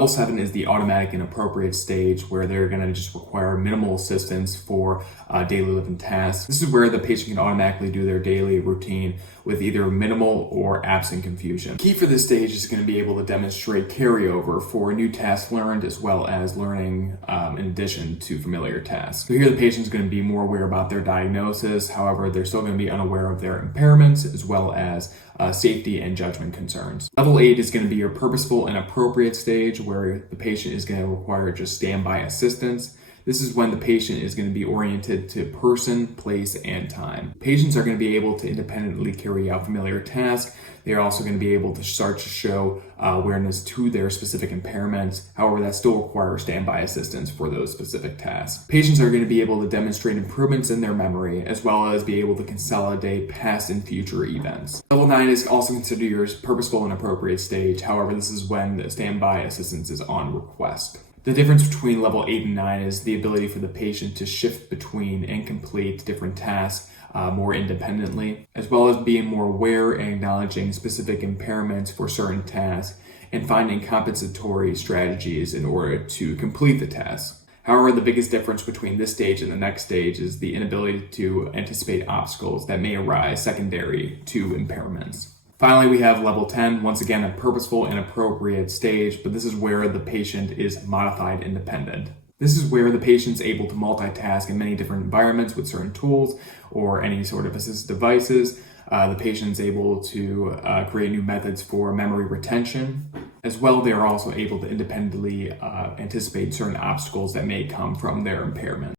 Level 7 is the automatic and appropriate stage where they're going to just require minimal assistance for daily living tasks. This is where the patient can automatically do their daily routine with either minimal or absent confusion. Key for this stage is going to be able to demonstrate carryover for new tasks learned as well as learning in addition to familiar tasks. So here the patient is going to be more aware about their diagnosis. However, they're still going to be unaware of their impairments as well as safety and judgment concerns. Level 8 is going to be your purposeful and appropriate stage where the patient is going to require just standby assistance. This is when the patient is going to be oriented to person, place, and time. Patients are going to be able to independently carry out familiar tasks. They are also going to be able to start to show awareness to their specific impairments. However, that still requires standby assistance for those specific tasks. Patients are going to be able to demonstrate improvements in their memory, as well as be able to consolidate past and future events. Level 9 is also considered your purposeful and appropriate stage. However, this is when the standby assistance is on request. The difference between level 8 and 9 is the ability for the patient to shift between and complete different tasks more independently, as well as being more aware and acknowledging specific impairments for certain tasks and finding compensatory strategies in order to complete the task. However, the biggest difference between this stage and the next stage is the inability to anticipate obstacles that may arise secondary to impairments. Finally, we have level 10, once again, a purposeful and appropriate stage, but this is where the patient is modified independent. This is where the patient's able to multitask in many different environments with certain tools or any sort of assistive devices. The patient's able to create new methods for memory retention. As well, they are also able to independently anticipate certain obstacles that may come from their impairment.